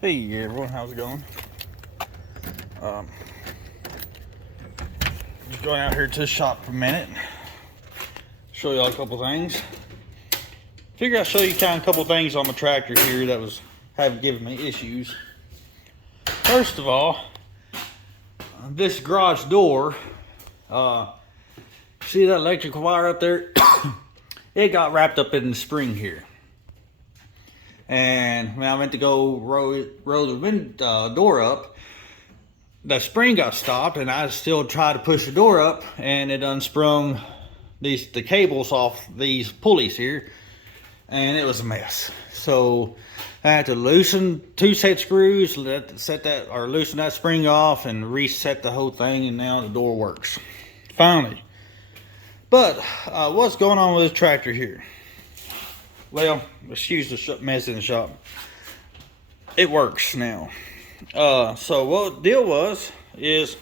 Hey everyone, how's it going? Just going out here to the shop for a minute, show y'all a couple things. Figure I'll show you kind of a couple things on my tractor here that have given me issues. First of all, this garage door, see that electrical wire up there? It got wrapped up in the spring here. And when I went to go roll the door up, the spring got stopped, and I still tried to push the door up, and it unsprung the cables off these pulleys here, and it was a mess. So I had to loosen 2 set screws, loosen that spring off, and reset the whole thing, and now the door works finally. But what's going on with this tractor here? Well, excuse the mess in the shop. It works now. So what the deal is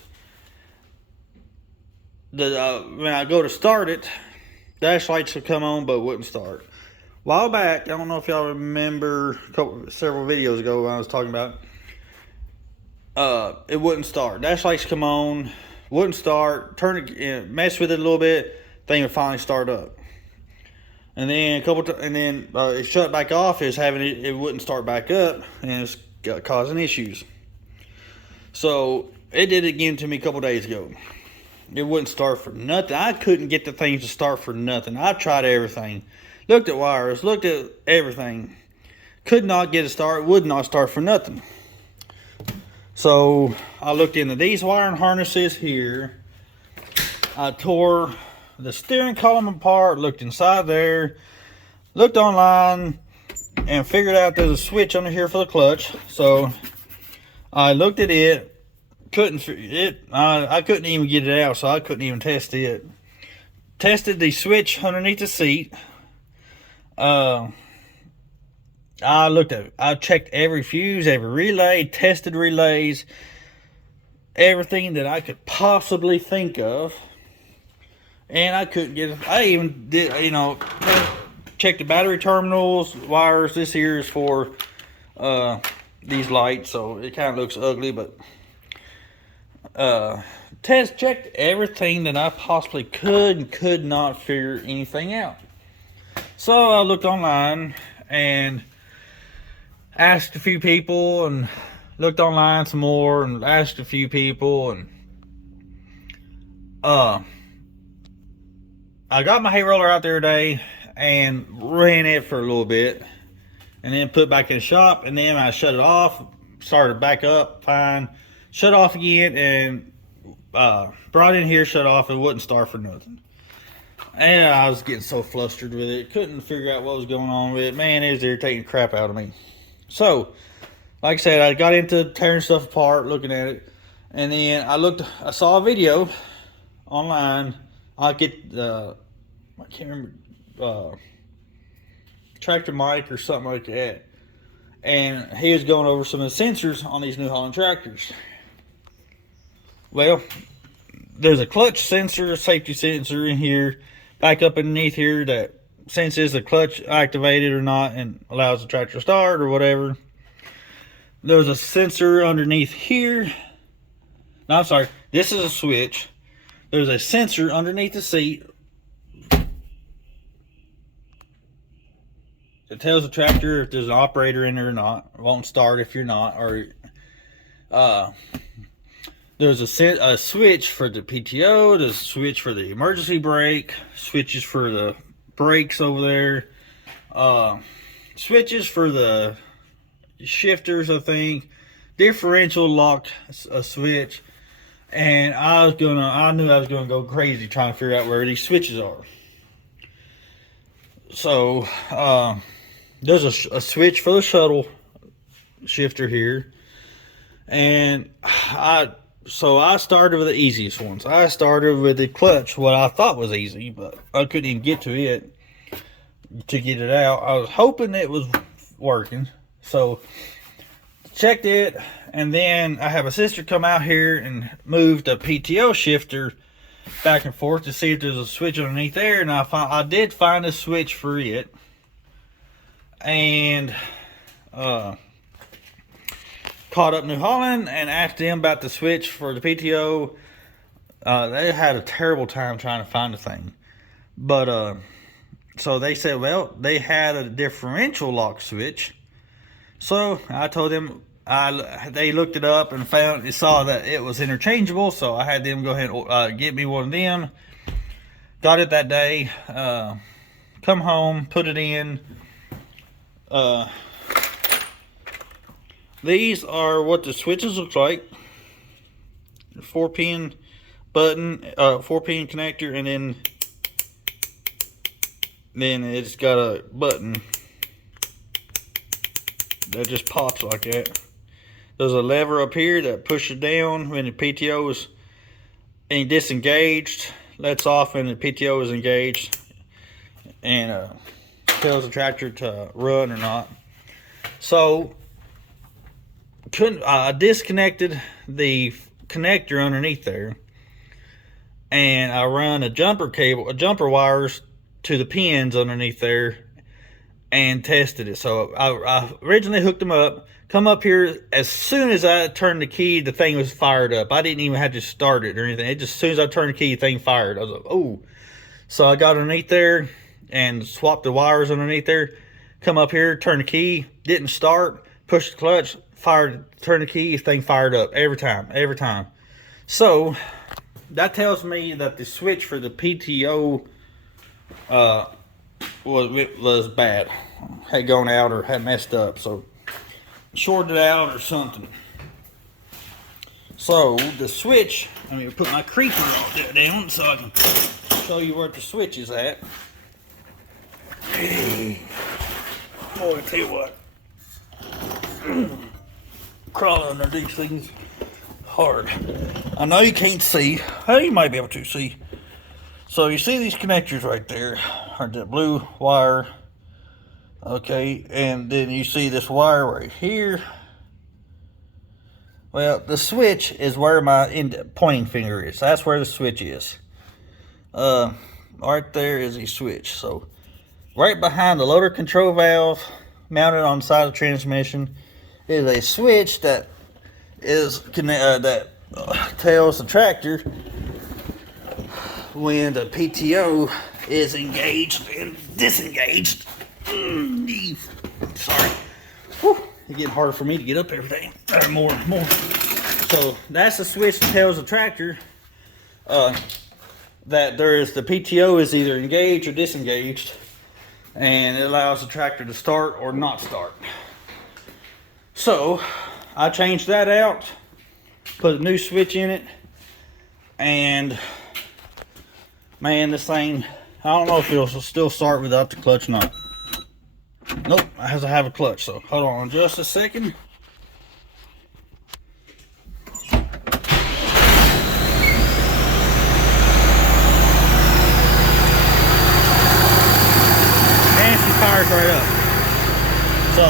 when I go to start it, dash lights would come on but wouldn't start. A while back, I don't know if y'all remember several videos ago when I was talking about it wouldn't start. Dash lights come on, wouldn't start, mess with it a little bit, thing would finally start up. And then it shut back off. It wouldn't start back up, and it's causing issues. So it did it again to me a couple days ago. It wouldn't start for nothing. I couldn't get the things to start for nothing. I tried everything, looked at wires, looked at everything, could not get it start. Would not start for nothing. So I looked into these wiring harnesses here. I tore the steering column apart, looked inside there, looked online, and figured out there's a switch under here for the clutch. So I looked at it, I couldn't even get it out, so I couldn't even test it. Tested the switch underneath the seat. I checked every fuse, every relay, tested relays, everything that I could possibly think of. And I couldn't get it. I even did, check the battery terminals, wires. This here is for these lights, so it kind of looks ugly, but checked everything that I possibly could and could not figure anything out. So I looked online and asked a few people, and looked online some more and asked a few people, and I got my hay roller out there today and ran it for a little bit, and then put it back in the shop, and then I shut it off, started back up fine, shut off again, and brought in here, shut off, and wouldn't start for nothing. And I was getting so flustered with it, couldn't figure out what was going on with it. Man, it was irritating the crap out of me. So like I said, I got into tearing stuff apart, looking at it, and then I saw a video online. I can't remember, Tractor Mike or something like that, and he was going over some of the sensors on these New Holland tractors. Well, there's a clutch sensor, a safety sensor in here, back up underneath here, that senses the clutch activated or not and allows the tractor to start or whatever. There's a sensor underneath here. No, I'm sorry, this is a switch. There's a sensor underneath the seat. It tells the tractor if there's an operator in there or not. It won't start if you're not. Or there's a switch for the PTO. There's a switch for the emergency brake. Switches for the brakes over there. Switches for the shifters, I think. Differential lock, a switch. And I knew I was gonna go crazy trying to figure out where these switches are. So there's a switch for the shuttle shifter here, and I started with the easiest ones. I started with the clutch, what I thought was easy, but I couldn't even get to it to get it out. I was hoping it was working, so checked it, and then I have a sister come out here and move the PTO shifter back and forth to see if there's a switch underneath there, and I did find a switch for it. And called up New Holland and asked them about the switch for the PTO. They had a terrible time trying to find the thing. But, so they said, well, they had a differential lock switch. So I told them, they looked it up and saw that it was interchangeable. So I had them go ahead and get me one of them. Got it that day. Come home, put it in. These are what the switches look like. 4-pin button, 4-pin connector, and then it's got a button that just pops like that. There's a lever up here that pushes down when the PTO is disengaged, lets off when the PTO is engaged, and tells the tractor to run or not. So I disconnected the connector underneath there, and I run a jumper wires to the pins underneath there and tested it. So I originally hooked them up, come up here. As soon as I turned the key, the thing was fired up. I didn't even have to start it or anything. It just, as soon as I turned the key, the thing fired. I was like, oh. So I got underneath there and swapped the wires underneath there, come up here, turn the key, didn't start, pushed the clutch, fired, turned the key, thing fired up every time. So that tells me that the switch for the PTO was bad, had gone out or had messed up, so shorted out or something. So the switch, I'm gonna put my creeper down so I can show you where the switch is at. Boy, I tell you what, crawling under these things hard. I know you can't see. Hey, you might be able to see. So you see these connectors right there, or the blue wire. Okay, and then you see this wire right here. Well, the switch is where my pointing finger is. That's where the switch is. Right there is the switch. So right behind the loader control valve, mounted on the side of the transmission, is a switch that tells the tractor when the PTO is engaged and disengaged. Sorry. Whew. It's getting harder for me to get up every day. More. So that's the switch that tells the tractor that the PTO is either engaged or disengaged, and it allows the tractor to start or not start. So I changed that out, put a new switch in it, and man, this thing, I don't know if it'll still start without the clutch or not. Nope, it has to have a clutch, so hold on just a second. And she fires right up. So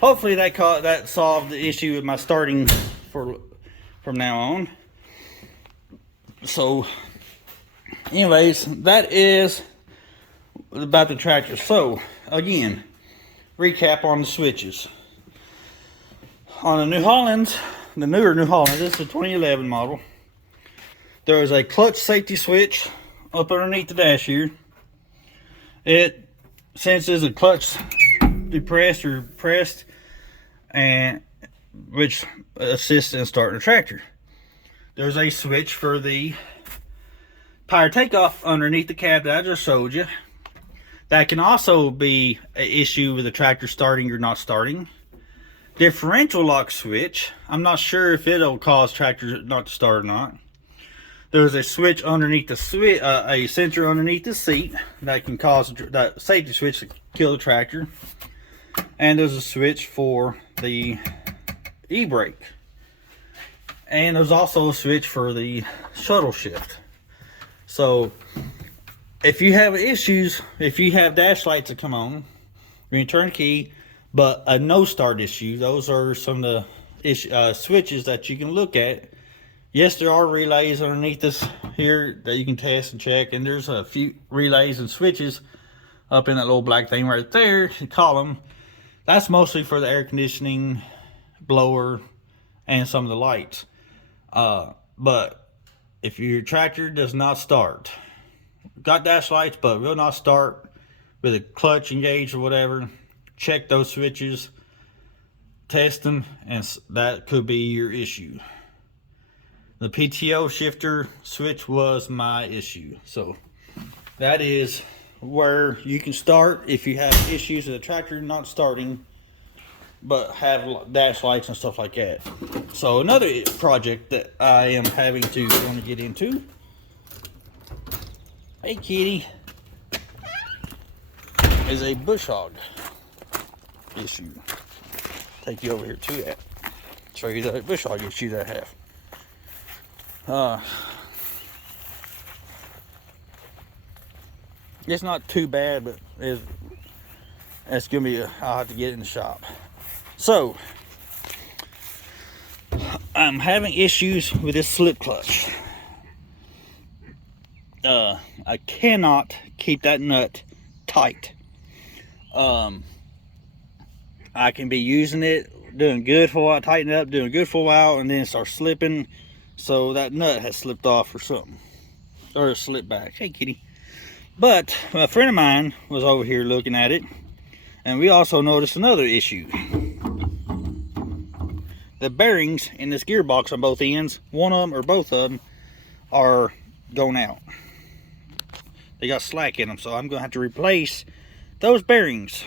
hopefully that solved the issue with my starting from now on. So anyways, that is about the tractor. So again, recap on the switches. On the New Hollands, the newer New Hollands, this is a 2011 model, there is a clutch safety switch up underneath the dash here. It senses a clutch depressed or pressed, and which assists in starting the tractor. There's a switch for the power takeoff underneath the cab that I just showed you. That can also be an issue with the tractor starting or not starting. Differential lock switch, I'm not sure if it'll cause tractor not to start or not. There's a switch underneath the a sensor underneath the seat that can cause that safety switch to kill the tractor. And there's a switch for the e-brake. And there's also a switch for the shuttle shift. So if you have issues, if you have dash lights that come on, you're going to turn the key, but a no start issue, those are some of the switches that you can look at. Yes, there are relays underneath this here that you can test and check, and there's a few relays and switches up in that little black thing right there, the column. That's mostly for the air conditioning blower, and some of the lights. But if your tractor does not start, got dash lights but will not start with a clutch engaged or whatever, check those switches, test them, and that could be your issue. The PTO shifter switch was my issue. So that is where you can start if you have issues with the tractor not starting but have dash lights and stuff like that. So another project that I am having to want to get into. Hey kitty. Is a bush hog issue. Take you over here to that. Show you the bush hog issue that I have. It's not too bad, but it's gonna be. I'll have to get it in the shop. So I'm having issues with this slip clutch. I cannot keep that nut tight. I can be using it, doing good for a while, tighten it up, doing good for a while, and then it starts slipping. So that nut has slipped off or something, or slipped back. Hey kitty. But a friend of mine was over here looking at it, and we also noticed another issue. The bearings in this gearbox on both ends, one of them or both of them, are going out. They got slack in them, so I'm gonna have to replace those bearings.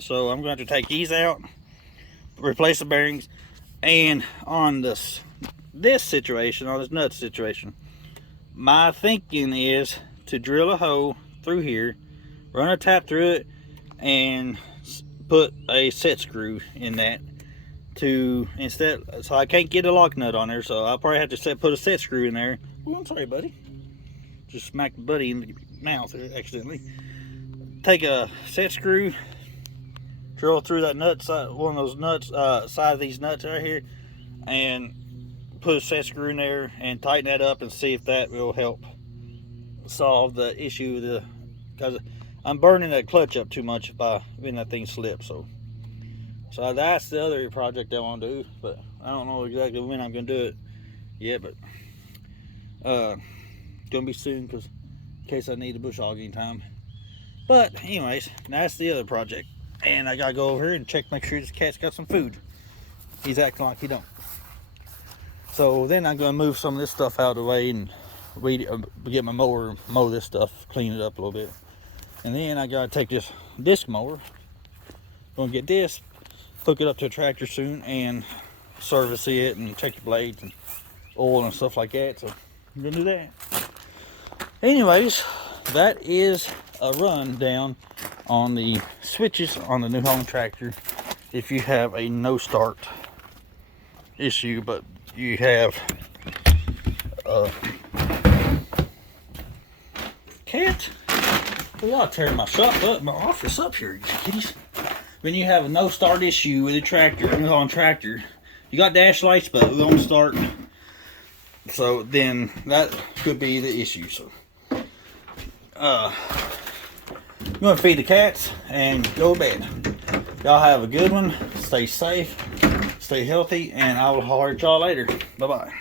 So I'm going to have to take these out, replace the bearings, and on this situation, on this nut situation, my thinking is to drill a hole through here, run a tap through it, and put a set screw in that so I can't get a lock nut on there, so I'll probably have to put a set screw in there. Oh, I'm sorry, buddy. Just smacked the buddy in the mouth accidentally. Take a set screw, drill through that nut side, one of those nuts, side of these nuts right here, and put a set screw in there and tighten that up and see if that will help solve the issue because I'm burning that clutch up too much when that thing slips. So that's the other project I want to do, but I don't know exactly when I'm gonna do it yet, but gonna be soon, because in case I need a bush hog anytime. But anyways, that's the other project. And I gotta go over here and make sure this cat's got some food. He's acting like he don't. So then I'm gonna move some of this stuff out of the way and get my mower, mow this stuff, clean it up a little bit. And then I gotta take this disc mower, gonna get this, hook it up to a tractor soon, and service it and check the blades and oil and stuff like that. So I'm gonna do that. Anyways, that is a rundown on the switches on the New Holland tractor. If you have a no start issue, but you have cat, well, y'all tearing my shop up, my office up here, you kitties. When you have a no start issue with a tractor, New Holland tractor, you got dash lights but it won't start, so then that could be the issue. So I'm gonna feed the cats and go to bed. Y'all have a good one. Stay safe, stay healthy, and I will holler at y'all later. Bye bye.